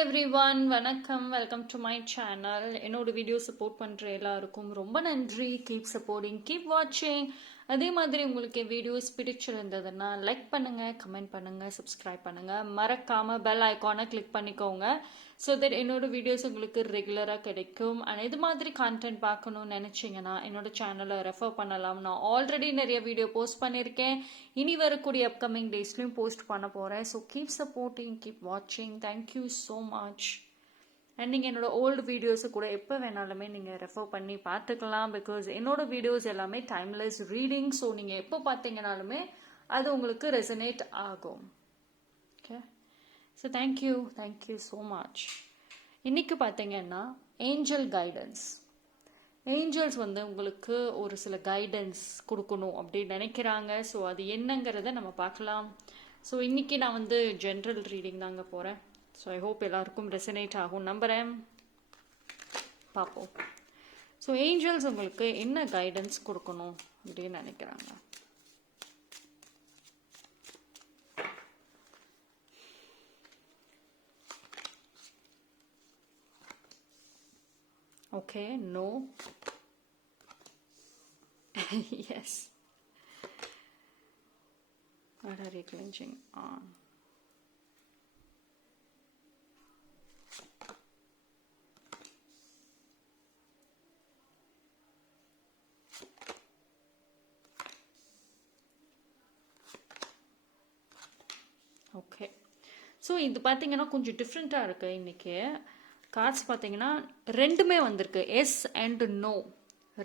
Everyone, வணக்கம். Welcome to my channel. என்னோட video support பண்ணுற எல்லாருக்கும் ரொம்ப நன்றி. கீப் சப்போர்ட்டிங், கீப் வாட்சிங். அதே மாதிரி உங்களுக்கு வீடியோஸ் பிடிச்சிருந்ததுன்னா லைக் பண்ணுங்கள், கமெண்ட் பண்ணுங்கள், சப்ஸ்கிரைப் பண்ணுங்கள். மறக்காமல் பெல் ஐக்கானை கிளிக் பண்ணிக்கோங்க. ஸோ தட் என்னோட வீடியோஸ் உங்களுக்கு ரெகுலராக கிடைக்கும். அண்ட் இது மாதிரி கான்டென்ட் பார்க்கணும்னு நினச்சிங்கன்னா என்னோட சேனலை ரெஃபர் பண்ணலாம். நான் ஆல்ரெடி நிறைய வீடியோ போஸ்ட் பண்ணியிருக்கேன். இனி வரக்கூடிய அப்கமிங் டேஸ்லையும் போஸ்ட் பண்ண போகிறேன். ஸோ கீப் சப்போர்ட்டிங், கீப் வாட்சிங். Thank you so much. அண்ட் நீங்கள் என்னோட ஓல்டு வீடியோஸை கூட எப்போ வேணாலுமே நீங்கள் ரெஃபர் பண்ணி பார்த்துக்கலாம். பிகாஸ் என்னோட வீடியோஸ் எல்லாமே டைம்லெஸ் ரீடிங். ஸோ நீங்கள் எப்போ பார்த்தீங்கனாலுமே அது உங்களுக்கு ரெசனேட் ஆகும். Okay, so thank you so much. இன்றைக்கி பார்த்தீங்கன்னா ஏஞ்சல் கைடன்ஸ். ஏஞ்சல்ஸ் உங்களுக்கு ஒரு சில கைடன்ஸ் கொடுக்கணும் அப்படின்னு நினைக்கிறாங்க. ஸோ அது என்னங்கிறத நம்ம பார்க்கலாம். ஸோ இன்றைக்கி நான் ஜென்ரல் ரீடிங் தாங்க போகிறேன். ஸோ ஐ ஹோப் எல்லாருக்கும் ரெசனேட் ஆகும் நம்புகிறேன். பார்ப்போம். ஸோ ஏஞ்சல்ஸ் உங்களுக்கு என்ன கைடன்ஸ் கொடுக்கணும் அப்படின்னு நினைக்கிறாங்க. Okay, no. Yes. What are you clenching on? Okay, so இது பார்த்தீங்கன்னா கொஞ்சம் டிஃப்ரெண்ட்டாக இருக்குது. இன்றைக்கி கார்ட்ஸ் பார்த்தீங்கன்னா ரெண்டுமே வந்திருக்கு. எஸ் அண்ட் நோ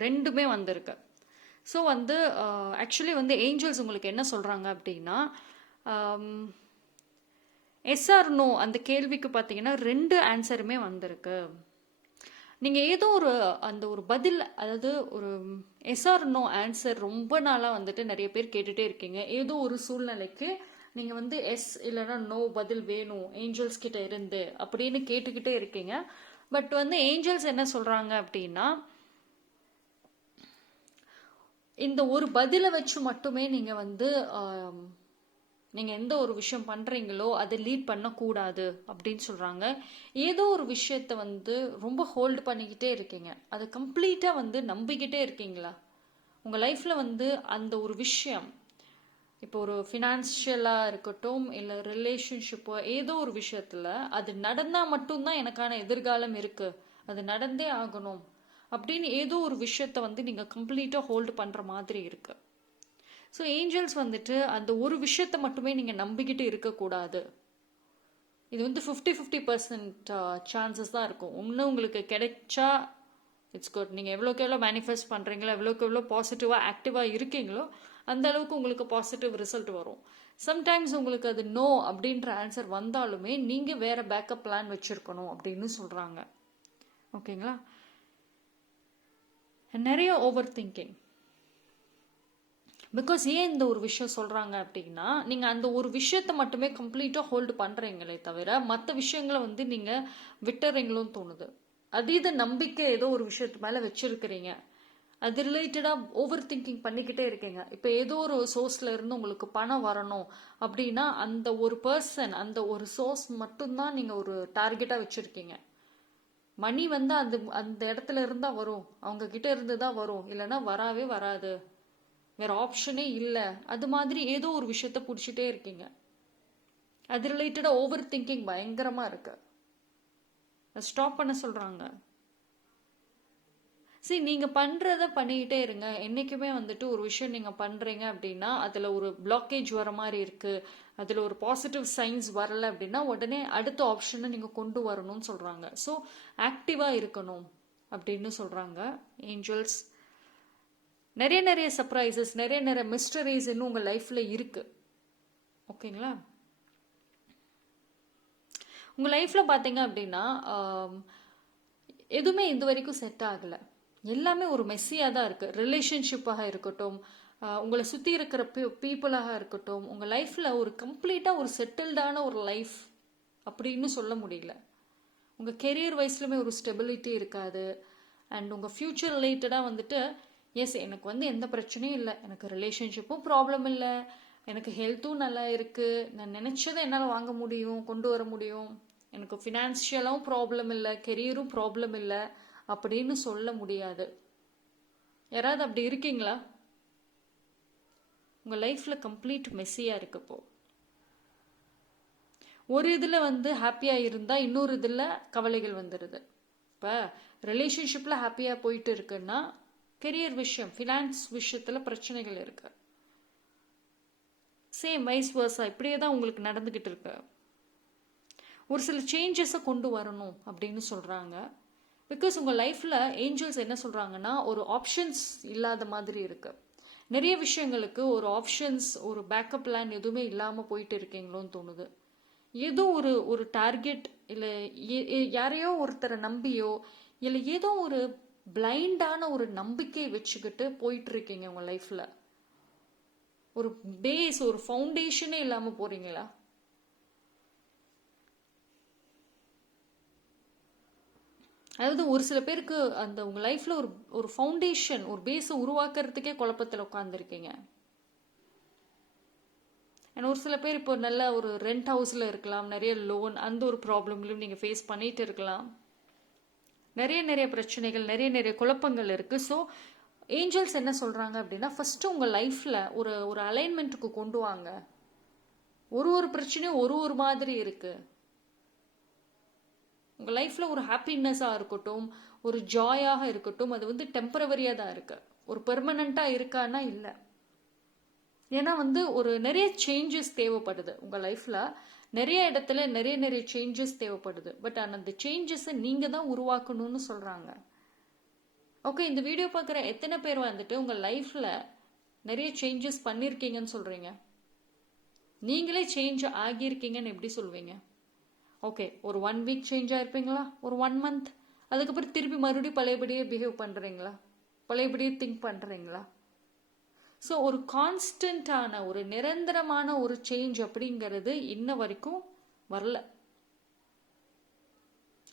ரெண்டுமே வந்திருக்கு. ஸோ ஆக்சுவலி ஏஞ்சல்ஸ் உங்களுக்கு என்ன சொல்கிறாங்க அப்படின்னா, எஸ் ஆர் நோ அந்த கேள்விக்கு பார்த்தீங்கன்னா ரெண்டு ஆன்சருமே வந்திருக்கு. நீங்கள் ஏதோ ஒரு பதில், அதாவது ஒரு எஸ் ஆர் நோ ஆன்சர் ரொம்ப நாளாக நிறைய பேர் கேட்டுகிட்டே இருக்கீங்க. ஏதோ ஒரு சூழ்நிலைக்கு நீங்கள் எஸ் இல்லைன்னா நோ பதில் வேணும் ஏஞ்சல்ஸ் கிட்ட இருந்து அப்படின்னு கேட்டுக்கிட்டே இருக்கீங்க. பட் ஏஞ்சல்ஸ் என்ன சொல்கிறாங்க அப்படின்னா, இந்த ஒரு பதிலை வச்சு மட்டுமே நீங்கள் நீங்கள் எந்த ஒரு விஷயம் பண்ணுறீங்களோ அதை லீட் பண்ணக்கூடாது அப்படின்னு சொல்கிறாங்க. ஏதோ ஒரு விஷயத்த ரொம்ப ஹோல்டு பண்ணிக்கிட்டே இருக்கீங்க, அதை கம்ப்ளீட்டாக நம்பிக்கிட்டே இருக்கீங்களா? உங்கள் லைஃப்பில் அந்த ஒரு விஷயம், இப்போ ஒரு ஃபினான்ஷியலாக இருக்கட்டும் இல்லை ரிலேஷன்ஷிப்போ, ஏதோ ஒரு விஷயத்தில் அது நடந்தால் மட்டும்தான் எனக்கான எதிர்காலம் இருக்குது, அது நடந்தே ஆகணும் அப்படின்னு ஏதோ ஒரு விஷயத்த நீங்கள் கம்ப்ளீட்டாக ஹோல்டு பண்ணுற மாதிரி இருக்குது. ஸோ ஏஞ்சல்ஸ் அந்த ஒரு விஷயத்தை மட்டுமே நீங்கள் நம்பிக்கிட்டு இருக்கக்கூடாது. இது 50-50% சான்சஸ் தான் இருக்கும். இன்னும் உங்களுக்கு கிடைச்சா இட்ஸ் குட். நீங்கள் எவ்வளோக்கு எவ்வளோ மேனிஃபெஸ்ட் பண்ணுறீங்களோ, எவ்வளோக்கு எவ்வளோ பாசிட்டிவாக ஆக்டிவாக இருக்கீங்களோ அந்த அளவுக்கு உங்களுக்கு பாசிட்டிவ் ரிசல்ட் வரும். சம்டைம்ஸ் உங்களுக்கு அது நோ அப்படின்ற ஆன்சர் வந்தாலுமே நீங்கள் வேறு பேக்கப் பிளான் வச்சுருக்கணும் அப்படின்னு சொல்கிறாங்க. ஓகேங்களா? நிறைய ஓவர் திங்கிங். பிகாஸ் ஏன் இந்த ஒரு விஷயம் சொல்கிறாங்க அப்படின்னா, நீங்கள் அந்த ஒரு விஷயத்தை மட்டுமே கம்ப்ளீட்டாக ஹோல்டு பண்ணுறீங்களே தவிர மற்ற விஷயங்களை நீங்கள் விட்டுறீங்களோன்னு தோணுது. அதீத நம்பிக்கை ஏதோ ஒரு விஷயத்து மேலே வச்சுருக்கிறீங்க, அது ரிலேட்டடாக ஓவர் திங்கிங் பண்ணிக்கிட்டே இருக்கீங்க. இப்போ ஏதோ ஒரு சோர்ஸில் இருந்து உங்களுக்கு பணம் வரணும் அப்படின்னா அந்த ஒரு பர்சன், அந்த ஒரு சோர்ஸ் மட்டும்தான் நீங்கள் ஒரு டார்கெட்டாக வச்சுருக்கீங்க. மணி அந்த அந்த இடத்துல இருந்தால் வரும், அவங்க கிட்ட இருந்து தான் வரும், இல்லைன்னா வரவே வராது, வேற ஆப்ஷனே இல்லை. அது மாதிரி ஏதோ ஒரு விஷயத்த பிடிச்சிட்டே இருக்கீங்க. அது ரிலேட்டடாக ஓவர் திங்கிங் பயங்கரமாக இருக்கு. ஸ்டாப் பண்ண சொல்கிறாங்க. சரி, நீங்கள் பண்ணுறத பண்ணிக்கிட்டே இருங்க. என்றைக்குமே ஒரு விஷயம் நீங்கள் பண்ணுறீங்க அப்படின்னா அதில் ஒரு பிளாக்கேஜ் வர மாதிரி இருக்குது, அதில் ஒரு பாசிட்டிவ் சைன்ஸ் வரலை அப்படின்னா உடனே அடுத்த ஆப்ஷனை நீங்கள் கொண்டு வரணும்னு சொல்கிறாங்க. ஸோ ஆக்டிவாக இருக்கணும் அப்படின்னு சொல்கிறாங்க ஏஞ்சல்ஸ். நிறைய சர்ப்ரைசஸ், நிறைய மிஸ்டரிஸ் இன்னும் உங்கள் லைஃப்பில் இருக்குது. ஓகேங்களா? உங்கள் லைஃப்பில் பார்த்தீங்க அப்படின்னா எதுவுமே இது வரைக்கும் செட் ஆகலை, எல்லாமே ஒரு மெஸ்ஸியாக தான் இருக்குது. ரிலேஷன்ஷிப்பாக இருக்கட்டும், உங்களை சுற்றி இருக்கிற பீப்புளாக இருக்கட்டும், உங்கள் லைஃப்பில் ஒரு கம்ப்ளீட்டாக ஒரு செட்டில்டான ஒரு லைஃப் அப்படின்னு சொல்ல முடியல. உங்கள் கெரியர் வைஸ்லுமே ஒரு ஸ்டெபிலிட்டி இருக்காது. அண்ட் உங்கள் ஃப்யூச்சர் ரிலேட்டடாக எஸ் எனக்கு எந்த பிரச்சனையும் இல்லை, எனக்கு ரிலேஷன்ஷிப்பும் ப்ராப்ளம் இல்லை, எனக்கு ஹெல்த்தும் நல்லா இருக்குது, நான் நினச்சதை என்னால் வாங்க முடியும், கொண்டு வர முடியும், எனக்கு ஃபினான்ஷியலும் ப்ராப்ளம் இல்லை, கெரியரும் ப்ராப்ளம் இல்லை அப்படின்னு சொல்ல முடியாது. யாராவது அப்படி இருக்கீங்களா? உங்கள் லைஃப்பில் கம்ப்ளீட் மெஸ்ஸியாக இருக்கு. இப்போ ஒரு இதில் வந்து ஹாப்பியாக இருந்தால் இன்னொரு இதில் கவலைகள் வந்துடுது. இப்போ ரிலேஷன்ஷிப்பில் ஹாப்பியாக போயிட்டு இருக்குன்னா கெரியர் விஷயம், ஃபினான்ஸ் விஷயத்தில் பிரச்சனைகள் இருக்கு. சேம் வைஸ் வர்ஸா இப்படியே தான் உங்களுக்கு நடந்துக்கிட்டு இருக்கு. ஒரு சில சேஞ்சஸை கொண்டு வரணும் அப்படின்னு சொல்கிறாங்க. பிகாஸ் உங்கள் லைஃப்பில் ஏஞ்சல்ஸ் என்ன சொல்கிறாங்கன்னா, ஒரு ஆப்ஷன்ஸ் இல்லாத மாதிரி இருக்கு. நிறைய விஷயங்களுக்கு ஒரு ஆப்ஷன்ஸ், ஒரு பேக்கப் பிளான் எதுவுமே இல்லாமல் போயிட்டு இருக்கீங்களோன்னு தோணுது. ஏதோ ஒரு டார்கெட் இல்லை யாரையோ ஒருத்தரை நம்பியோ இல்லை ஏதோ ஒரு பிளைண்டான ஒரு நம்பிக்கையை வச்சுக்கிட்டு போயிட்டு இருக்கீங்க உங்கள் லைஃப்பில். ஒரு பேஸ், ஒரு ஃபவுண்டேஷனே இல்லாமல் போறீங்களா? அதாவது ஒரு சில பேருக்கு அந்த உங்க லைஃப்ல ஒரு ஃபவுண்டேஷன், ஒரு பேஸை உருவாக்குறதுக்கே குழப்பத்தில் உட்காந்துருக்கீங்க. ஏன்னா ஒரு சில பேர் இப்போ நல்ல ஒரு ரெண்ட் ஹவுஸில் இருக்கலாம், நிறைய லோன், அந்த ஒரு ப்ராப்ளம்லையும் நீங்கள் ஃபேஸ் பண்ணிட்டு இருக்கலாம். நிறைய பிரச்சனைகள், நிறைய குழப்பங்கள் இருக்குது. ஸோ ஏஞ்சல்ஸ் என்ன சொல்கிறாங்க அப்படின்னா, ஃபஸ்ட்டு உங்கள் லைஃப்பில் ஒரு அலைன்மெண்ட்டுக்கு கொண்டு வாங்க. ஒரு பிரச்சனையும் ஒரு மாதிரி இருக்குது. உங்கள் லைஃப்பில் ஒரு ஹாப்பினஸ்ஸாக இருக்கட்டும், ஒரு ஜாயாக இருக்கட்டும், அது வந்து டெம்பரவரியாக தான் இருக்குது. ஒரு பெர்மனண்ட்டாக இருக்கான்னா இல்லை. ஏன்னா வந்து ஒரு நிறைய சேஞ்சஸ் தேவைப்படுது உங்கள் லைஃப்பில். நிறைய இடத்துல நிறைய சேஞ்சஸ் தேவைப்படுது. பட் ஆனால் அந்த சேஞ்சஸை நீங்கள் தான் உருவாக்கணும்னு சொல்கிறாங்க. ஓகே, இந்த வீடியோ பார்க்குற எத்தனை பேர் வந்துட்டு உங்கள் லைஃப்பில் நிறைய சேஞ்சஸ் பண்ணியிருக்கீங்கன்னு சொல்கிறீங்க? நீங்களே சேஞ்ச் ஆகியிருக்கீங்கன்னு எப்படி சொல்வீங்க? ஓகே, ஒரு 1 வீக் சேஞ்ச் ஆகிருப்பீங்களா? ஒரு 1 மந்த், அதுக்கப்புறம் திருப்பி மறுபடியும் பழையபடியே பிஹேவ் பண்ணுறீங்களா? பழையபடியே திங்க் பண்ணுறீங்களா? ஸோ ஒரு கான்ஸ்டன்டான, ஒரு நிரந்தரமான ஒரு சேஞ்ச் அப்படிங்கிறது இன்ன வரைக்கும் வரல.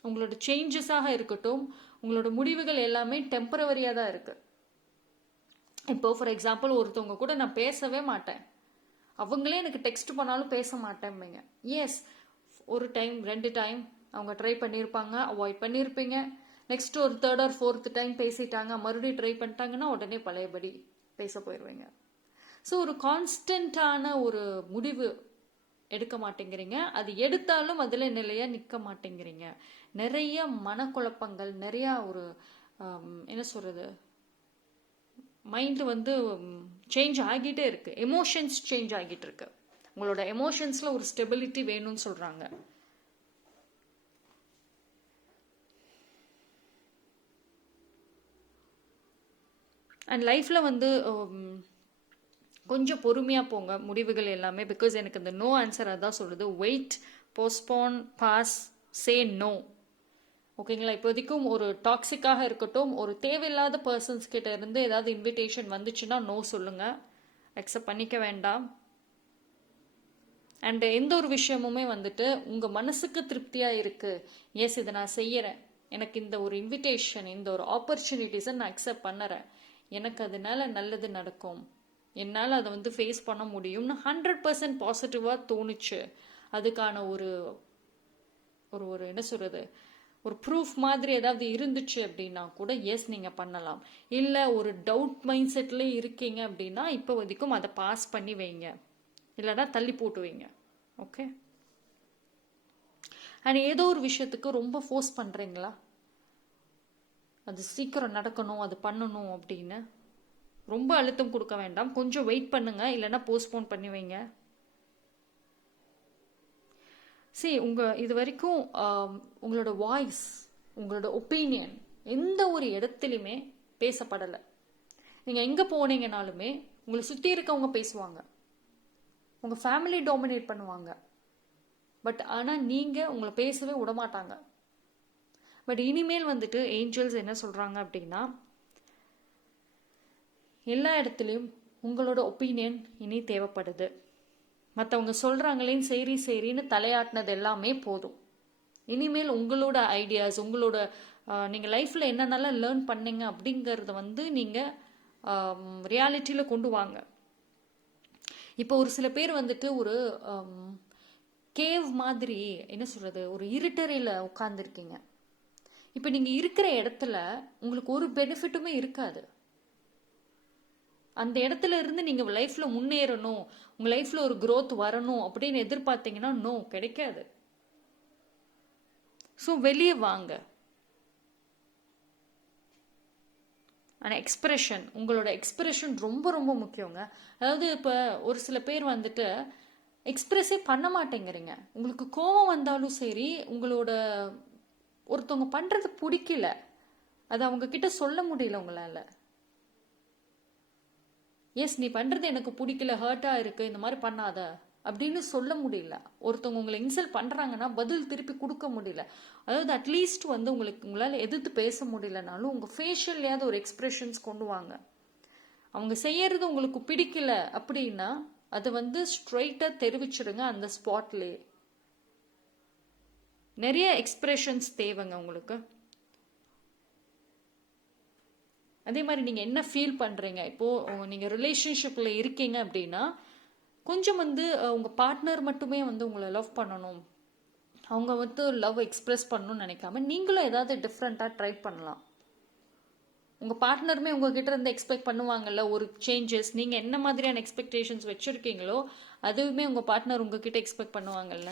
உங்களோட சேஞ்சஸாக இருக்கட்டும், உங்களோட முடிவுகள் எல்லாமே டெம்பரவரியாக தான் இருக்கு. இப்போ ஃபார் எக்ஸாம்பிள், ஒருத்தவங்க கூட நான் பேசவே மாட்டேன், அவங்களே எனக்கு டெக்ஸ்ட் பண்ணாலும் பேச மாட்டேன்பீங்க. எஸ், ஒரு டைம் 2 டைம் அவங்க ட்ரை பண்ணியிருப்பாங்க, அவாய்ட் பண்ணியிருப்பீங்க. நெக்ஸ்ட் ஒரு 3rd or 4th டைம் பேசிட்டாங்க, மறுபடியும் ட்ரை பண்ணிட்டாங்கன்னா உடனே பழையபடி பேச போயிடுவீங்க. ஸோ ஒரு கான்ஸ்டன்டான ஒரு முடிவு எடுக்க மாட்டேங்கிறீங்க. அது எடுத்தாலும் அதில் நிலையாக நிற்க மாட்டேங்கிறீங்க. நிறைய மனக்குழப்பங்கள், நிறையா ஒரு என்ன சொல்கிறது, மைண்டு வந்து சேஞ்ச் ஆகிட்டே இருக்கு. எமோஷன்ஸ் சேஞ்ச் ஆகிட்டு இருக்கு. உங்களோட எமோஷன்ஸில் ஒரு ஸ்டெபிலிட்டி வேணும்னு சொல்கிறாங்க. அண்ட் லைஃப்பில் வந்து கொஞ்சம் பொறுமையாக போங்க முடிவுகள் எல்லாமே. பிகாஸ் எனக்கு இந்த நோ ஆன்சர் அதான் சொல்லுது. Wait, postpone, pass, say no. ஓகேங்களா? இப்போதைக்கும் ஒரு டாக்ஸிக்காக இருக்கட்டும், ஒரு தேவையில்லாத பர்சன்ஸ் கிட்ட இருந்து ஏதாவது இன்விடேஷன் வந்துச்சுன்னா நோ சொல்லுங்க, அக்செப்ட் பண்ணிக்க வேண்டாம். அண்ட் எந்த ஒரு விஷயமுமே வந்துட்டு உங்கள் மனசுக்கு திருப்தியாக இருக்குது, எஸ் இதை நான் செய்கிறேன், எனக்கு இந்த ஒரு இன்விடேஷன், இந்த ஒரு ஆப்பர்ச்சுனிட்டிஸை நான் அக்செப்ட் பண்ணுறேன், எனக்கு அதனால நல்லது நடக்கும், என்னால் அதை வந்து ஃபேஸ் பண்ண முடியும்னு 100% பாசிட்டிவாக தோணுச்சு, அதுக்கான ஒரு ஒரு ஒரு என்ன சொல்கிறது, ஒரு ப்ரூஃப் மாதிரி ஏதாவது இருந்துச்சு அப்படின்னா கூட எஸ் நீங்கள் பண்ணலாம். இல்லை ஒரு டவுட் மைண்ட் செட்டில் இருக்கீங்க அப்படின்னா இப்போ வரைக்கும் அதை பாஸ் பண்ணி வைங்க, இல்லைன்னா தள்ளி போட்டு வைங்க. ஓகே. அண்ட் ஏதோ ஒரு விஷயத்துக்கு ரொம்ப ஃபோர்ஸ் பண்ணுறீங்களா, அது சீக்கிரம் நடக்கணும், அது பண்ணணும் அப்படின்னு ரொம்ப அழுத்தம் கொடுக்க வேண்டாம். கொஞ்சம் வெயிட் பண்ணுங்க, இல்லைன்னா போஸ்ட்போன் பண்ணி வைங்க. சரி, இது வரைக்கும் உங்களோட வாய்ஸ், உங்களோட ஒப்பீனியன் எந்த ஒரு இடத்துலையுமே பேசப்படலை. நீங்கள் எங்கே போனீங்கனாலுமே உங்களை சுற்றி இருக்கவங்க பேசுவாங்க, உங்கள் ஃபேமிலி டாமினேட் பண்ணுவாங்க. பட் ஆனால் நீங்கள் உங்களை பேசவே விடமாட்டாங்க. பட் இனிமேல் வந்துட்டு ஏஞ்சல்ஸ் என்ன சொல்கிறாங்க அப்படின்னா, எல்லா இடத்துலையும் உங்களோட ஒப்பீனியன் இனி தேவைப்படுது. மற்றவங்க சொல்கிறாங்களேன்னு சரின்னு தலையாட்டினது எல்லாமே போதும். இனிமேல் உங்களோட ஐடியாஸ், உங்களோட நீங்கள் லைஃப்பில் என்னென்னலாம் லேர்ன் பண்ணீங்க அப்படிங்கிறத வந்து நீங்கள் ரியாலிட்டியில் கொண்டு வாங்க. இப்போ ஒரு சில பேர் வந்துட்டு ஒரு கேவ் மாதிரி என்ன சொல்றது, ஒரு இருட்டறையில உட்கார்ந்துருக்கீங்க. இப்போ நீங்க இருக்கிற இடத்துல உங்களுக்கு ஒரு பெனிஃபிட்டுமே இருக்காது. அந்த இடத்துல இருந்து நீங்க லைஃப்ல முன்னேறணும், உங்க லைஃப்ல ஒரு growth வரணும் அப்படின்னு எதிர்பார்த்தீங்கன்னா நோ, கிடைக்காது. ஸோ வெளியே வாங்க. ஆனால் எக்ஸ்பிரஷன், உங்களோட எக்ஸ்பிரஷன் ரொம்ப ரொம்ப முக்கியங்க. அதாவது இப்போ ஒரு சில பேர் வந்துட்டு எக்ஸ்பிரஸே பண்ண மாட்டேங்கிறீங்க. உங்களுக்கு கோபம் வந்தாலும் சரி, உங்களோட ஒருத்தவங்க பண்ணுறது பிடிக்கல, அது அவங்க கிட்ட சொல்ல முடியல உங்களால். எஸ், நீ பண்ணுறது எனக்கு பிடிக்கல, ஹர்ட்டாக இருக்குது, இந்த மாதிரி பண்ணாத அப்படின்னு சொல்ல முடியல. ஒருத்தவங்க உங்களை இன்சல்ட் பண்ணுறாங்கன்னா பதில் திருப்பி கொடுக்க முடியல. அதாவது அட்லீஸ்ட் வந்து உங்களால் எதிர்த்து பேச முடியலனாலும் உங்கள் ஃபேஷியல்லையாவது ஒரு எக்ஸ்பிரஷன்ஸ் கொண்டு வாங்க. அவங்க செய்யறது உங்களுக்கு பிடிக்கல அப்படின்னா அதை வந்து ஸ்ட்ரைட்டாக தெரிவிச்சிடுங்க அந்த ஸ்பாட்லேயே. நிறைய எக்ஸ்பிரஷன்ஸ் தேவைங்க உங்களுக்கு. அதே மாதிரி நீங்கள் என்ன ஃபீல் பண்ணுறீங்க, இப்போது நீங்கள் ரிலேஷன்ஷிப்பில் இருக்கீங்க அப்படின்னா கொஞ்சம் வந்து உங்கள் பார்ட்னர் மட்டுமே வந்து உங்களை லவ் பண்ணணும், அவங்க வந்து லவ் எக்ஸ்பிரஸ் பண்ணணும்னு நினைக்காம நீங்களும் ஏதாவது டிஃப்ரெண்ட்டாக ட்ரை பண்ணலாம். உங்கள் பார்ட்னருமே உங்ககிட்ட இருந்து எக்ஸ்பெக்ட் பண்ணுவாங்கல்ல ஒரு சேஞ்சஸ், நீங்கள் என்ன மாதிரியான எக்ஸ்பெக்டேஷன்ஸ் வச்சுருக்கீங்களோ அதுவுமே உங்கள் பார்ட்னர் உங்ககிட்ட எக்ஸ்பெக்ட் பண்ணுவாங்கல்ல.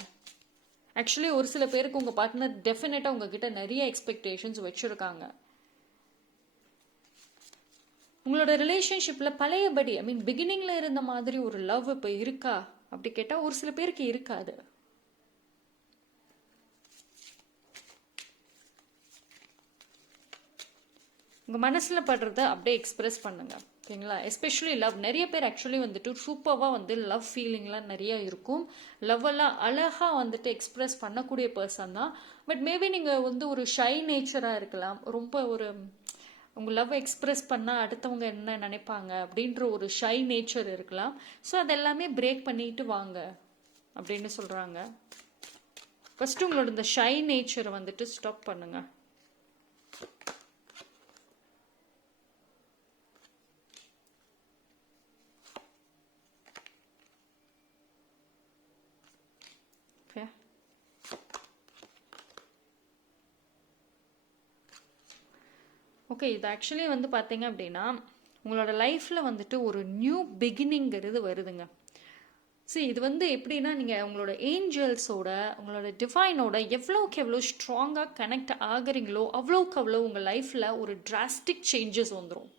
ஆக்சுவலி ஒரு சில பேருக்கு உங்கள் பார்ட்னர் டெஃபினட்டாக உங்ககிட்ட நிறைய எக்ஸ்பெக்டேஷன்ஸ் வச்சுருக்காங்க. உங்களோட ரிலேஷன்ஷிப்பில் பழையபடி பிகினிங்கில் இருந்த மாதிரி ஒரு லவ் இப்போ இருக்கா அப்படி கேட்டால் ஒரு சில பேருக்கு இருக்காது. உங்கள் மனசில் படுறத அப்படியே எக்ஸ்பிரஸ் பண்ணுங்க, ஓகேங்களா. எஸ்பெஷலி லவ், நிறைய பேர் ஆக்சுவலி வந்துட்டு சூப்பராக வந்து லவ் ஃபீலிங்லாம் நிறைய இருக்கும், லவ் எல்லாம் அழகாக வந்துட்டு எக்ஸ்பிரஸ் பண்ணக்கூடிய பர்சன் தான். பட் மேபி நீங்கள் வந்து ஒரு ஷை நேச்சராக இருக்கலாம், ரொம்ப ஒரு உங்கள் லவ் எக்ஸ்பிரஸ் பண்ணால் அடுத்தவங்க என்ன நினைப்பாங்க அப்படின்ற ஒரு ஷை நேச்சர் இருக்கலாம். ஸோ அதெல்லாமே பிரேக் பண்ணிட்டு வாங்க அப்படின்னு சொல்கிறாங்க. ஃபஸ்ட்டு உங்களோட இந்த ஷை நேச்சரை வந்துட்டு ஸ்டாப் பண்ணுங்க. ஓகே, இது ஆக்சுவலி வந்து பார்த்தீங்க அப்படின்னா உங்களோட லைஃப்பில் வந்துட்டு ஒரு நியூ பிகினிங்கிறது வருதுங்க. சரி, இது வந்து எப்படின்னா நீங்கள் உங்களோட ஏஞ்சல்ஸோட உங்களோட டிவைனோட எவ்வளோக்கு எவ்வளோ ஸ்ட்ராங்காக கனெக்ட் ஆகுறீங்களோ அவ்வளோக்கு அவ்வளோ உங்கள் லைஃப்பில் ஒரு டிராஸ்டிக் சேஞ்சஸ் வந்துடும்.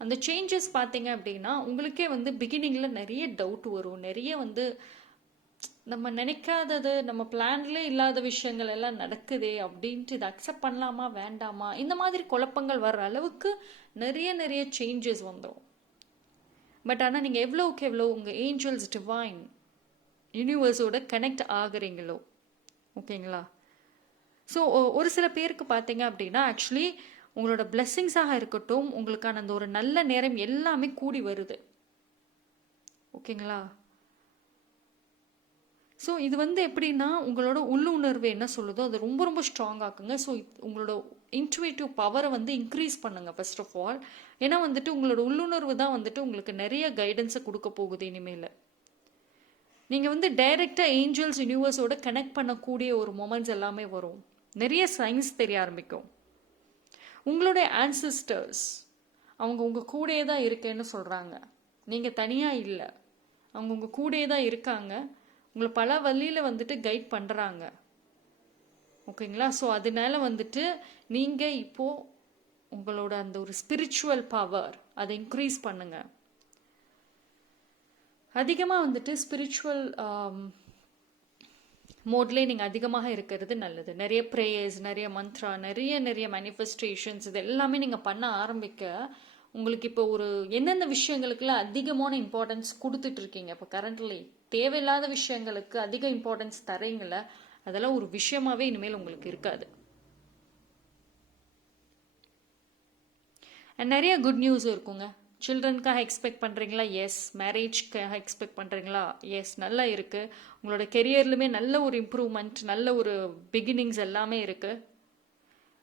அந்த சேஞ்சஸ் பார்த்தீங்க அப்படின்னா உங்களுக்கே வந்து பிகினிங்கில் நிறைய டவுட் வரும், நிறைய வந்து நம்ம நினைக்காதது, நம்ம பிளான்ல இல்லாத விஷயங்கள் எல்லாம் நடக்குதே அப்படின்ட்டு இதை அக்செப்ட் பண்ணலாமா வேண்டாமா இந்த மாதிரி குழப்பங்கள் வர்ற அளவுக்கு நிறைய நிறைய சேஞ்சஸ் வந்துடும். பட் ஆனால் நீங்கள் எவ்வளோக்கு எவ்வளோ உங்கள் ஏஞ்சல்ஸ் டிவைன் யூனிவர்ஸோட கனெக்ட் ஆகுறீங்களோ, ஓகேங்களா. ஸோ ஒரு சில பேருக்கு பார்த்தீங்க அப்படின்னா ஆக்சுவலி உங்களோட பிளெஸ்ஸிங்ஸாக இருக்கட்டும், உங்களுக்கான அந்த ஒரு நல்ல நேரம் எல்லாமே கூடி வருது, ஓகேங்களா. ஸோ இது வந்து எப்படின்னா உங்களோட உள்ளுணர்வு என்ன சொல்லுதோ அது ரொம்ப ரொம்ப ஸ்ட்ராங் ஆக்குங்க. ஸோ உங்களோட இன்ட்யூட்டிவ் பவரை வந்து இன்க்ரீஸ் பண்ணுங்க ஃபர்ஸ்ட் ஆஃப் ஆல். ஏன்னா வந்துட்டு உங்களோட உள்ளுணர்வு தான் வந்துட்டு உங்களுக்கு நிறைய கைடன்ஸை கொடுக்க போகுது இனிமேல். நீங்கள் வந்து டைரெக்டாக ஏஞ்சல்ஸ் யூனிவர்ஸோட கனெக்ட் பண்ணக்கூடிய ஒரு மொமெண்ட்ஸ் எல்லாமே வரும், நிறைய சயின்ஸ் தெரிய ஆரம்பிக்கும். உங்களுடைய ஆன்சிஸ்டர்ஸ் அவங்க உங்கள் கூடயே தான் இருக்கேன்னு சொல்கிறாங்க, நீங்கள் தனியாக இல்லை, அவங்க உங்கள் கூடயே தான் இருக்காங்க, உங்களை பல வழியில் வந்துட்டு கைட் பண்ணுறாங்க, ஓகேங்களா. ஸோ அதனால வந்துட்டு நீங்கள் இப்போது உங்களோட அந்த ஒரு ஸ்பிரிச்சுவல் பவர் அதை இன்க்ரீஸ் பண்ணுங்க. அதிகமாக வந்துட்டு ஸ்பிரிச்சுவல் மோட்லேயே நீங்கள் அதிகமாக இருக்கிறது நல்லது. நிறைய ப்ரேயர்ஸ், நிறைய மந்த்ரா, நிறைய நிறைய மேனிஃபெஸ்டேஷன்ஸ் இது எல்லாமே நீங்கள் பண்ண ஆரம்பிக்க உங்களுக்கு இப்போ ஒரு எந்தெந்த விஷயங்களுக்குலாம் அதிகமான இம்பார்ட்டன்ஸ் கொடுத்துட்ருக்கீங்க, இப்போ கரண்ட்லி தேவையில்லாத விஷயங்களுக்கு அதிக இம்பார்ட்டன்ஸ் தரீங்கள, அதெல்லாம் ஒரு விஷயமாவே இனிமேல் உங்களுக்கு இருக்காது. அண்ட் நிறைய குட் நியூஸும் இருக்குங்க. சில்ட்ரனுக்காக எக்ஸ்பெக்ட் பண்ணுறீங்களா? எஸ். மேரேஜ்க்காக எக்ஸ்பெக்ட் பண்ணுறீங்களா? எஸ். நல்லா இருக்குது. உங்களோட கெரியர்லுமே நல்ல ஒரு இம்ப்ரூவ்மெண்ட், நல்ல ஒரு பிகினிங்ஸ் எல்லாமே இருக்குது.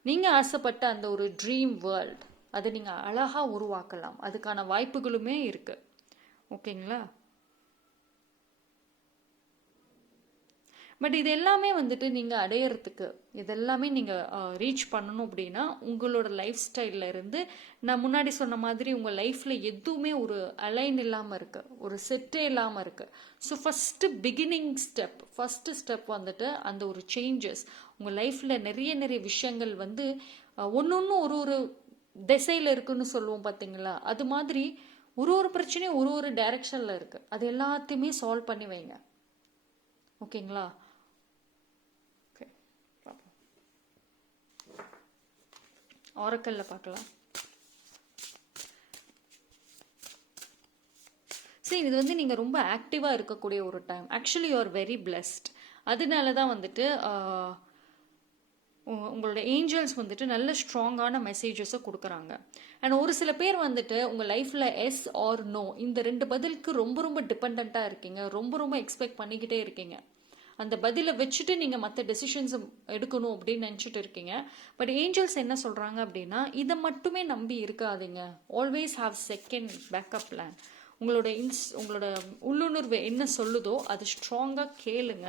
நீங்கள் ஆசைப்பட்ட அந்த ஒரு ட்ரீம் வேர்ல்ட் அதை நீங்கள் அழகாக உருவாக்கலாம், அதுக்கான வாய்ப்புகளுமே இருக்குது, ஓகேங்களா. பட் இது எல்லாமே வந்துட்டு நீங்கள் அடையிறதுக்கு இதெல்லாமே நீங்கள் ரீச் பண்ணணும் அப்படின்னா உங்களோட லைஃப் ஸ்டைலில் இருந்து நான் முன்னாடி சொன்ன மாதிரி உங்கள் லைஃப்பில் எதுவுமே ஒரு அலைன் இல்லாமல் இருக்குது, ஒரு செட்டே இல்லாமல் இருக்குது. ஸோ ஃபஸ்ட்டு ஸ்டெப் வந்துட்டு அந்த ஒரு சேஞ்சஸ் உங்கள் லைஃப்பில் நிறைய விஷயங்கள் வந்து ஒன்று ஒரு திசையில் இருக்குன்னு சொல்லுவோம் பார்த்தீங்களா, அது மாதிரி ஒரு பிரச்சனையும் ஒரு டைரக்ஷனில் இருக்குது. அது எல்லாத்தையுமே சால்வ் பண்ணி வைங்க. ஓகேங்களா? ஆரக்கல்ல பார்க்கலாம். சரி, இது வந்து நீங்கள் ரொம்ப ஆக்டிவாக இருக்கக்கூடிய ஒரு time. Actually you are very blessed. அதனால தான் வந்துட்டு உங்களோட ஏஞ்சல்ஸ் வந்துட்டு நல்ல ஸ்ட்ராங்கான மெசேஜஸை கொடுக்குறாங்க. அண்ட் ஒரு சில பேர் வந்துட்டு உங்கள் லைஃப்பில் எஸ் ஆர் நோ இந்த 2 பதிலுக்கு ரொம்ப டிபெண்ட்டாக இருக்கீங்க, ரொம்ப எக்ஸ்பெக்ட் பண்ணிக்கிட்டே இருக்கீங்க. அந்த பதிலை வச்சுட்டு நீங்கள் மற்ற டெசிஷன்ஸ் எடுக்கணும் அப்படின்னு நினச்சிட்டு இருக்கீங்க. பட் ஏஞ்சல்ஸ் என்ன சொல்கிறாங்க அப்படின்னா, இதை மட்டுமே நம்பி இருக்காதீங்க. Always have second backup plan. உங்களோட உள்ளுணர்வு என்ன சொல்லுதோ அது ஸ்ட்ராங்காக கேளுங்க.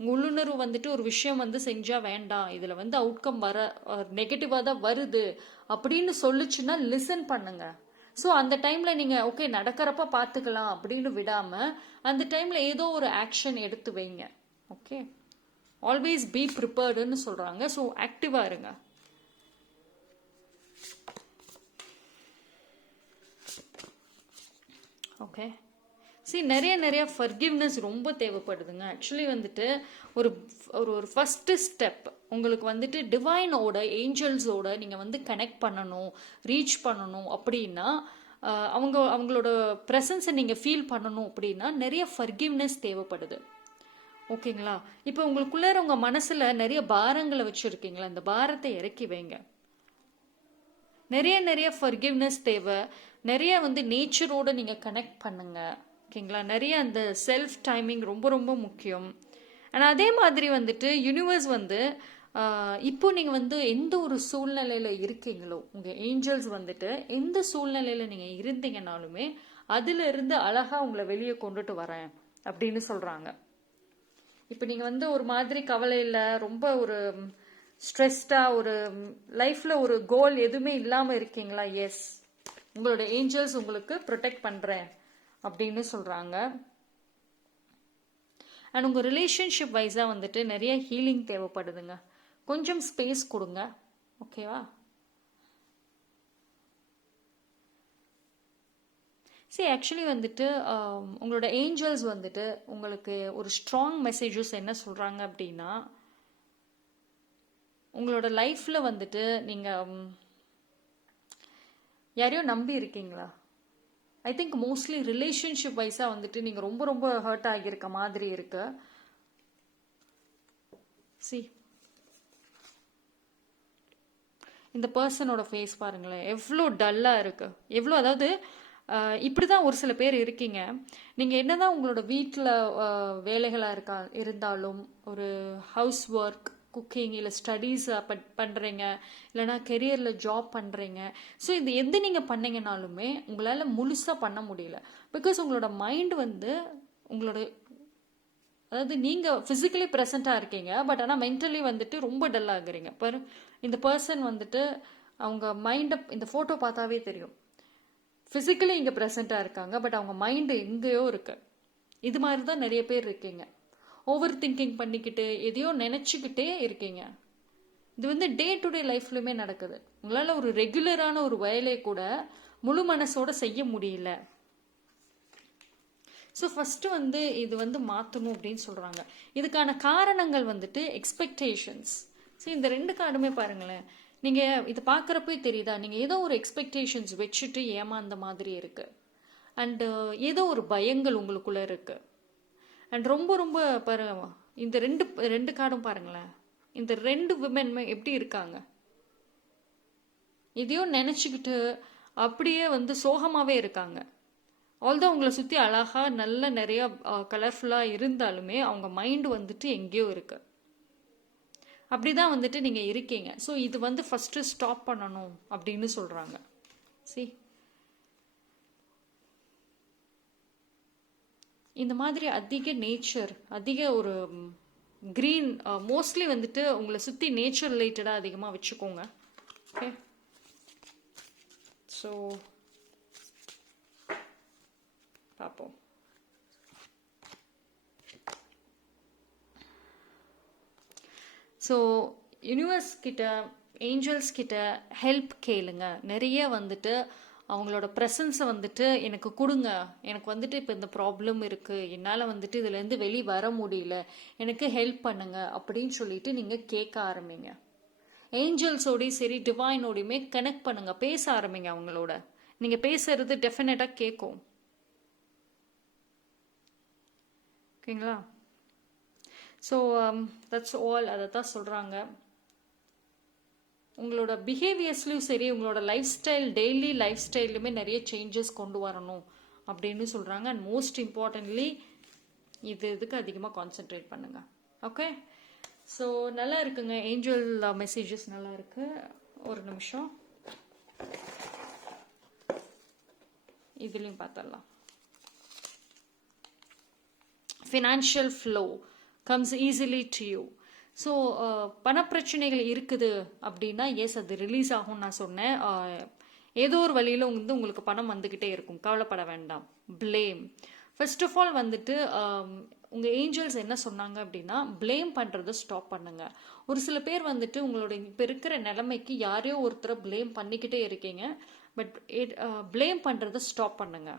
உங்கள் உள்ளுணர்வு வந்துட்டு ஒரு விஷயம் வந்து செஞ்சால் வேண்டாம், இதில் வந்து அவுட்கம் நெகட்டிவாக தான் வருது அப்படின்னு சொல்லுச்சுன்னா லிசன் பண்ணுங்க. ஸோ அந்த டைமில் நீங்கள் ஓகே நடக்கிறப்ப பார்த்துக்கலாம் அப்படின்னு விடாமல் அந்த டைமில் ஏதோ ஒரு ஆக்ஷன் எடுத்து வைங்க. ஓகே, ஆல்வேஸ் பி ப்ரிப்பேர்டுன்னு சொல்கிறாங்க. ஸோ ஆக்டிவாக இருங்க. ஓகே, நிறைய ஃபர்கிவ்னஸ் ரொம்ப தேவைப்படுதுங்க. ஆக்சுவலி வந்துட்டு ஒரு ஃபஸ்ட்டு ஸ்டெப் உங்களுக்கு வந்துட்டு டிவைனோட ஏஞ்சல்ஸோட நீங்கள் வந்து கனெக்ட் பண்ணணும், ரீச் பண்ணணும் அப்படின்னா அவங்களோட ப்ரெசன்ஸை நீங்கள் ஃபீல் பண்ணணும் அப்படின்னா நிறைய ஃபர்கிவ்னஸ் தேவைப்படுது. ஓகேங்களா? இப்போ உங்களுக்குள்ளே உங்கள் மனசில் நிறைய பாரங்களை வச்சுருக்கீங்களா, அந்த பாரத்தை இறக்கி வைங்க. நிறைய ஃபர்கிவ்னஸ் தேவை. நிறைய வந்து நேச்சரோட நீங்கள் கனெக்ட் பண்ணுங்க. ஓகேங்களா? நிறைய அந்த செல்ஃப் டைமிங் ரொம்ப முக்கியம். ஆனால் அதே மாதிரி வந்துட்டு யூனிவர்ஸ் வந்து இப்போ நீங்கள் வந்து எந்த ஒரு சூழ்நிலையில் இருக்கீங்களோ, உங்கள் ஏஞ்சல்ஸ் வந்துட்டு எந்த சூழ்நிலையில் நீங்கள் இருந்தீங்கனாலுமே அதிலிருந்து அழகாக உங்களை வெளியே கொண்டுட்டு வரேன் அப்படின்னு சொல்கிறாங்க. இப்போ நீங்கள் வந்து ஒரு மாதிரி கவலையில் ரொம்ப ஒரு ஸ்ட்ரெஸ்டாக ஒரு லைஃப்பில் ஒரு கோல் எதுவுமே இல்லாமல் இருக்கீங்களா? எஸ், உங்களோட ஏஞ்சல்ஸ் உங்களுக்கு ப்ரொடெக்ட் பண்ணுறேன் அப்படின்னு சொல்கிறாங்க. அண்ட் உங்கள் ரிலேஷன்ஷிப் வைஸாக வந்துட்டு நிறைய ஹீலிங் தேவைப்படுதுங்க. கொஞ்சம் ஸ்பேஸ் கொடுங்க. ஓகேவா? சரி, ஆக்சுவலி வந்துட்டு உங்களோட ஏஞ்சல்ஸ் வந்துட்டு உங்களுக்கு ஒரு ஸ்ட்ராங் மெசேஜஸ் என்ன சொல்கிறாங்க அப்படின்னா, உங்களோட லைஃப்பில் வந்துட்டு நீங்கள் யாரையோ நம்பி இருக்கீங்களா? ஐ திங்க் மோஸ்ட்லி ரிலேஷன்ஷிப் வைஸாக வந்துட்டு நீங்கள் ரொம்ப ஹர்ட் ஆகியிருக்க மாதிரி இருக்கு. இந்த பர்சனோட ஃபேஸ் பாருங்களேன், எவ்வளோ டல்லாக இருக்குது, எவ்வளோ, அதாவது இப்படி தான் ஒரு சில பேர் இருக்கீங்க. நீங்கள் என்னதான் உங்களோட வீட்டில் வேலைகளாக இருந்தாலும், ஒரு ஹவுஸ் ஒர்க், குக்கிங், இல்லை ஸ்டடீஸ் பண்ணுறீங்க, இல்லைனா கெரியரில் ஜாப் பண்ணுறீங்க. ஸோ இது எது நீங்கள் பண்ணீங்கனாலுமே உங்களால் முழுசாக பண்ண முடியல. பிகாஸ் உங்களோட மைண்ட் வந்து அதாவது நீங்கள் ஃபிசிக்கலி ப்ரெசண்ட்டாக இருக்கீங்க, பட் ஆனால் மென்டலி வந்துட்டு ரொம்ப டல்லாகிறீங்க. இந்த பர்சன் வந்துட்டு அவங்க மைண்டை இந்த ஃபோட்டோ பார்த்தாவே தெரியும், ஃபிசிக்கலி இங்கே ப்ரெசண்ட்டாக இருக்காங்க, பட் அவங்க மைண்டு எங்கேயோ இருக்கு. இது மாதிரி தான் நிறைய பேர் இருக்கீங்க. ஓவர் திங்கிங் பண்ணிக்கிட்டு எதையோ நினச்சிக்கிட்டே இருக்கீங்க. இது வந்து டே டு டே லைஃப்லையுமே நடக்குது. உங்களால் ஒரு ரெகுலரான ஒரு வேலையை கூட முழு மனசோட செய்ய முடியல. ஸோ ஃபஸ்ட்டு வந்து இது வந்து மாற்றணும் அப்படின்னு சொல்கிறாங்க. இதுக்கான காரணங்கள் வந்துட்டு எக்ஸ்பெக்டேஷன்ஸ். சரி, இந்த 2 கார்டுமே பாருங்களேன், நீங்கள் இது பார்க்குறப்பே தெரியுதா, நீங்கள் ஏதோ ஒரு எக்ஸ்பெக்டேஷன்ஸ் வச்சுட்டு ஏமாந்த மாதிரி இருக்குது. அண்டு ஏதோ ஒரு பயங்கள் உங்களுக்குள்ளே இருக்குது. அண்ட் ரொம்ப பாருங்க, இந்த ரெண்டு கார்டும் பாருங்களேன், இந்த 2 விமென்மே எப்படி இருக்காங்க, இதையோ நினச்சிக்கிட்டு அப்படியே வந்து சோகமாகவே இருக்காங்க. ஆல்தோ உங்களை சுற்றி அழகாக நல்ல நிறையா கலர்ஃபுல்லாக இருந்தாலுமே அவங்க மைண்டு வந்துட்டு எங்கேயோ இருக்கு. அப்படி தான் வந்துட்டு நீங்கள் இருக்கீங்க. ஸோ இது வந்து ஃபஸ்ட்டு ஸ்டாப் பண்ணணும் அப்படின்னு சொல்கிறாங்க. இந்த மாதிரி அதிக நேச்சர், அதிக ஒரு க்ரீன், மோஸ்ட்லி வந்துட்டு உங்களை சுற்றி நேச்சர் ரிலேட்டடாக அதிகமாக வச்சுக்கோங்க. ஓகே, ஸோ பார்ப்போம். ஸோ யூனிவர்ஸ் கிட்ட, ஏஞ்சல்ஸ் கிட்ட ஹெல்ப் கேளுங்க. நிறைய வந்துட்டு அவங்களோட ப்ரெசன்ஸை வந்துட்டு எனக்கு கொடுங்க, எனக்கு வந்துட்டு இப்போ இந்த ப்ராப்ளம் இருக்குது, என்னால் வந்துட்டு இதுலேருந்து வெளியே வர முடியல, எனக்கு ஹெல்ப் பண்ணுங்க அப்படின்னு சொல்லிட்டு நீங்கள் கேட்க ஆரம்பிங்க. ஏஞ்சல்ஸோடையும் சரி டிவைனோடையுமே கனெக்ட் பண்ணுங்க, பேச ஆரம்பிங்க அவங்களோட. நீங்கள் பேசுறது டெஃபினட்டாக கேட்கும். ஓகேங்களா? So that's all. அதை தான் சொல்கிறாங்க. உங்களோட பிஹேவியர்ஸ்லையும் சரி, உங்களோட லைஃப் ஸ்டைல், டெய்லி லைஃப் ஸ்டைல்லுமே நிறைய சேஞ்சஸ் கொண்டு வரணும் அப்படின்னு சொல்கிறாங்க. அண்ட் மோஸ்ட் இம்பார்ட்டன்ட்லி இதுக்கு அதிகமாக கான்சென்ட்ரேட் பண்ணுங்க. ஓகே, ஸோ நல்லா இருக்குங்க. ஏஞ்சல் மெசேஜஸ் நல்லா இருக்கு. ஒரு நிமிஷம், இதுலேயும் பார்த்துடலாம். Financial flow comes easily to you. So பணப்பிரச்சனைகள் இருக்குது அப்படின்னா எஸ், அது ரிலீஸ் ஆகும்னு நான் சொன்னேன். ஏதோ ஒரு வழியில் உங்களுக்கு பணம் வந்துக்கிட்டே இருக்கும், கவலைப்பட வேண்டாம். பிளேம், ஃபர்ஸ்ட் ஆஃப் ஆல் வந்துட்டு உங்கள் ஏஞ்சல்ஸ் என்ன சொன்னாங்க அப்படின்னா, பிளேம் பண்ணுறதை ஸ்டாப் பண்ணுங்க. ஒரு சில பேர் வந்துட்டு உங்களோட இப்போ இருக்கிற நிலைமைக்கு யாரையோ ஒருத்தரை பிளேம் பண்ணிக்கிட்டே இருக்கீங்க. பட் பிளேம் பண்ணுறதை ஸ்டாப் பண்ணுங்க.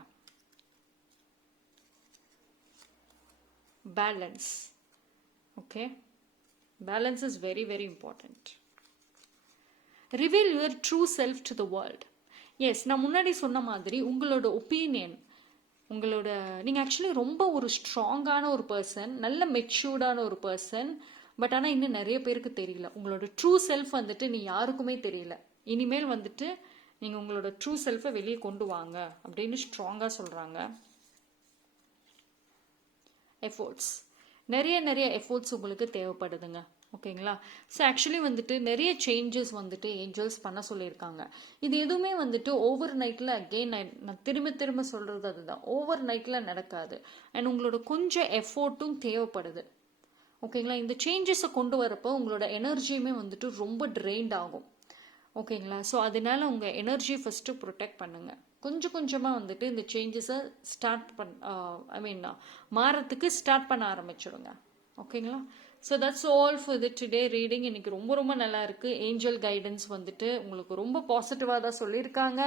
Balance. Okay, balance is very very important. Reveal your true self to the world. Yes, நான் முன்னாடி சொன்ன மாதிரி உங்களோட ஒப்பீனியன், உங்களோட நீங்கள் ஆக்சுவலி ரொம்ப ஒரு ஸ்ட்ராங்கான ஒரு பர்சன், நல்ல மெச்சூர்டான ஒரு பர்சன். பட் ஆனால் இன்னும் நிறைய பேருக்கு தெரியல. உங்களோட ட்ரூ செல்ஃப் வந்துட்டு நீ யாருக்குமே தெரியல. இனிமேல் வந்துட்டு நீங்கள் உங்களோட ட்ரூ செல்ஃபை வெளியே கொண்டு வாங்க அப்படின்னு ஸ்ட்ராங்காக சொல்கிறாங்க. எஃபோர்ட்ஸ், நிறைய எஃபோர்ட்ஸ் உங்களுக்கு தேவைப்படுதுங்க. ஓகேங்களா? ஸோ ஆக்சுவலி வந்துட்டு நிறைய சேஞ்சஸ் வந்துட்டு ஏஞ்சல்ஸ் பண்ண சொல்லியிருக்காங்க. இது எதுவுமே வந்துட்டு ஓவர் நைட்டில், அகெயின் நான் திரும்ப சொல்கிறது அதுதான், ஓவர் நைட்டில் நடக்காது. அண்ட் உங்களோட கொஞ்சம் எஃபோர்ட்டும் தேவைப்படுது. ஓகேங்களா? இந்த சேஞ்சஸை கொண்டு வரப்போ உங்களோட எனர்ஜியுமே வந்துட்டு ரொம்ப ட்ரெயின்ட் ஆகும். ஓகேங்களா? ஸோ அதனால உங்கள் எனர்ஜி ஃபஸ்ட்டு ப்ரொடெக்ட் பண்ணுங்கள். கொஞ்சம் கொஞ்சமாக வந்துட்டு இந்த சேஞ்சஸை மாறத்துக்கு ஸ்டார்ட் பண்ண ஆரம்பிச்சிடுங்க. ஓகேங்களா? So that's all for the today reading. இன்னைக்கு ரொம்ப நல்லா இருக்குது. ஏஞ்சல் கைடன்ஸ் வந்துட்டு உங்களுக்கு ரொம்ப பாசிட்டிவாக தான் சொல்லியிருக்காங்க.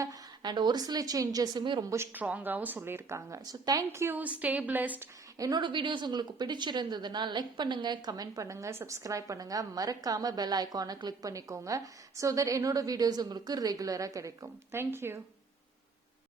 அண்ட் ஒரு சில சேஞ்சஸுமே ரொம்ப ஸ்ட்ராங்காகவும் சொல்லியிருக்காங்க. So thank you, stay blessed. என்னோட வீடியோஸ் உங்களுக்கு பிடிச்சிருந்ததுன்னா லைக் பண்ணுங்க, கமெண்ட் பண்ணுங்க, சப்ஸ்கிரைப் பண்ணுங்க, மறக்காம பெல் ஐக்கானை கிளிக் பண்ணிக்கோங்க. ஸோ தட் என்னோட வீடியோஸ் உங்களுக்கு ரெகுலராக கிடைக்கும். தேங்க்யூ.